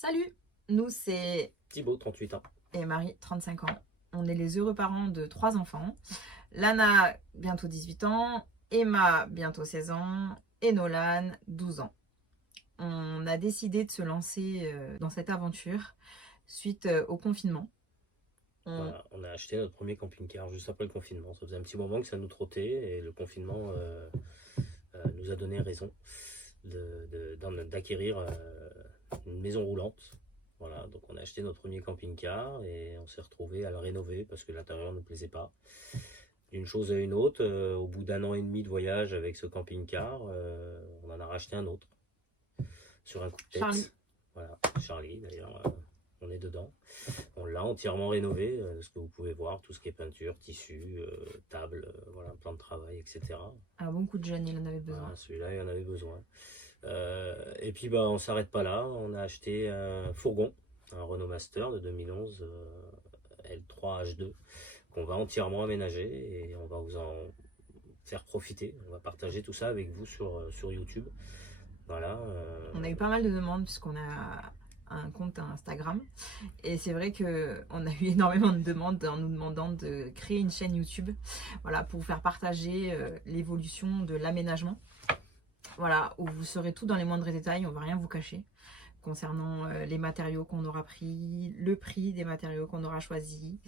Salut, nous c'est Thibaut, 38 ans. et Marie, 35 ans. On est les heureux parents de 3 enfants. Lana, bientôt 18 ans. Emma, bientôt 16 ans. Et Nolan, 12 ans. On a décidé de se lancer dans cette aventure suite au confinement. Voilà, on a acheté notre premier camping-car juste après le confinement. Ça faisait un petit moment que ça nous trottait et le confinement nous a donné raison d'acquérir une maison roulante. Voilà, donc on a acheté notre premier camping-car et on s'est retrouvé à le rénover parce que l'intérieur ne nous plaisait pas. D'une chose à une autre, au bout d'un an et demi de voyage avec ce camping-car, on en a racheté un autre sur un coup de tête. Charlie. Voilà, Charlie d'ailleurs, on est dedans. On l'a entièrement rénové, ce que vous pouvez voir, tout ce qui est peinture, tissu, table, voilà, plan de travail, etc. Un bon coup de jeune, il en avait besoin. Voilà, celui-là, il en avait besoin. Et puis, bah, on ne s'arrête pas là. On a acheté un fourgon, un Renault Master de 2011, L3 H2, qu'on va entièrement aménager et on va vous en faire profiter. On va partager tout ça avec vous sur YouTube. Voilà. On a eu pas mal de demandes puisqu'on a un compte Instagram et c'est vrai qu'on a eu énormément de demandes en nous demandant de créer une chaîne YouTube, voilà, pour vous faire partager l'évolution de l'aménagement, voilà, où vous saurez tout dans les moindres détails. On va rien vous cacher concernant les matériaux qu'on aura pris, le prix des matériaux qu'on aura choisi,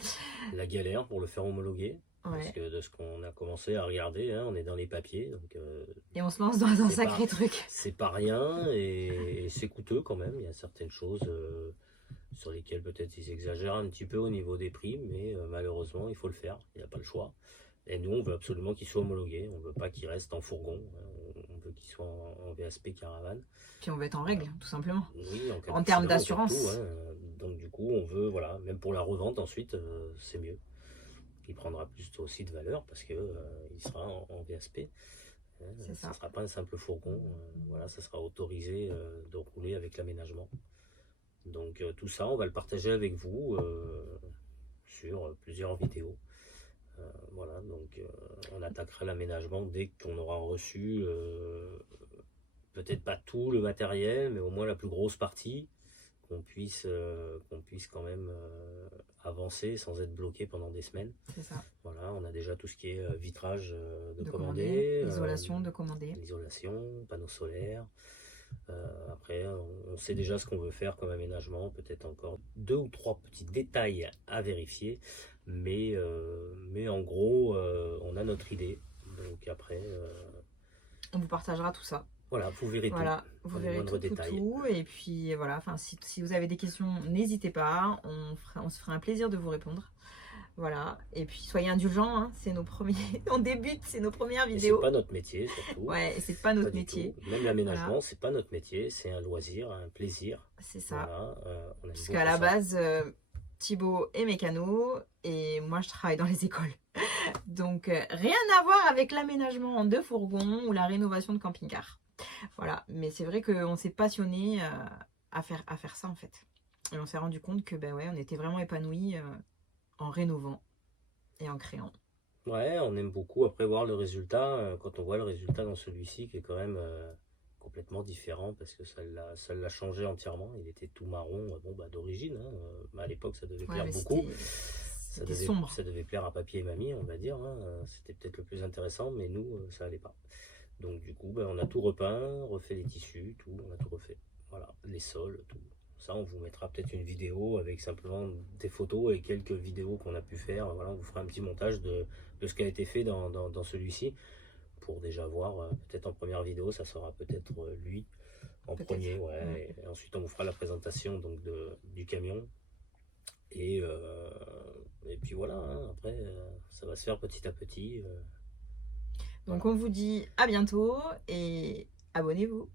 la galère pour le faire homologuer. Parce ouais. que de ce qu'on a commencé à regarder, hein, on est dans les papiers, donc Et on se lance dans un sacré truc. c'est pas rien et c'est coûteux quand même. Il y a certaines choses sur lesquelles peut-être ils exagèrent un petit peu au niveau des prix, mais malheureusement il faut le faire, il n'y a pas le choix. Et nous on veut absolument qu'il soit homologué, on veut pas qu'il reste en fourgon, on veut qu'il soit en VSP caravane. Puis on va être en règle, tout simplement. Oui, En termes d'assurance. hein. Donc du coup on veut, voilà, même pour la revente ensuite, c'est mieux. Il prendra plus aussi de valeur parce que il sera en VSP. Ça ne sera pas un simple fourgon. Voilà, ça sera autorisé de rouler avec l'aménagement. Donc tout ça, on va le partager avec vous sur plusieurs vidéos. Voilà, donc on attaquera l'aménagement dès qu'on aura reçu peut-être pas tout le matériel, mais au moins la plus grosse partie, qu'on puisse quand même avancer sans être bloqué pendant des semaines. C'est ça. Voilà, on a déjà tout ce qui est vitrage de commander, isolation de commander, l'isolation, panneaux solaires. Après, on sait déjà ce qu'on veut faire comme aménagement, peut-être encore 2 ou 3 petits détails à vérifier, mais en gros, on a notre idée. Donc après, on vous partagera tout ça. Voilà, vous verrez voilà, tout. vous verrez tout. Et puis voilà, enfin, si vous avez des questions, n'hésitez pas. On se fera un plaisir de vous répondre. Voilà. Et puis soyez indulgents, hein, c'est nos premiers. On débute, c'est nos premières vidéos. C'est pas notre métier, surtout. Ouais, c'est pas notre métier. Même l'aménagement, voilà. C'est pas notre métier, c'est un loisir, un plaisir. C'est ça. Voilà, parce qu'à la base, Thibaut est mécano et moi je travaille dans les écoles. Donc rien à voir avec l'aménagement de fourgon ou la rénovation de camping-car. Voilà, mais c'est vrai qu'on s'est passionné à faire ça en fait. Et on s'est rendu compte que ben ouais, on était vraiment épanouis en rénovant et en créant. Ouais, on aime beaucoup après voir le résultat. Quand on voit le résultat dans celui-ci qui est quand même complètement différent parce que ça l'a changé entièrement. Il était tout marron, bon bah d'origine, hein. À l'époque ça devait plaire beaucoup. C'était sombre. Ça devait plaire à papy et mamie, on va dire. Hein. C'était peut-être le plus intéressant, mais nous, ça allait pas. Donc du coup, ben, on a tout repeint, refait les tissus, tout, on a tout refait. Voilà, les sols, tout. Ça, on vous mettra peut-être une vidéo avec simplement des photos et quelques vidéos qu'on a pu faire. Voilà, on vous fera un petit montage de ce qui a été fait dans celui-ci pour déjà voir. Peut-être en première vidéo, ça sera peut-être lui en premier. Ouais. Et ensuite, on vous fera la présentation donc du camion. Et puis voilà, hein, après, ça va se faire petit à petit. Donc on vous dit à bientôt et abonnez-vous.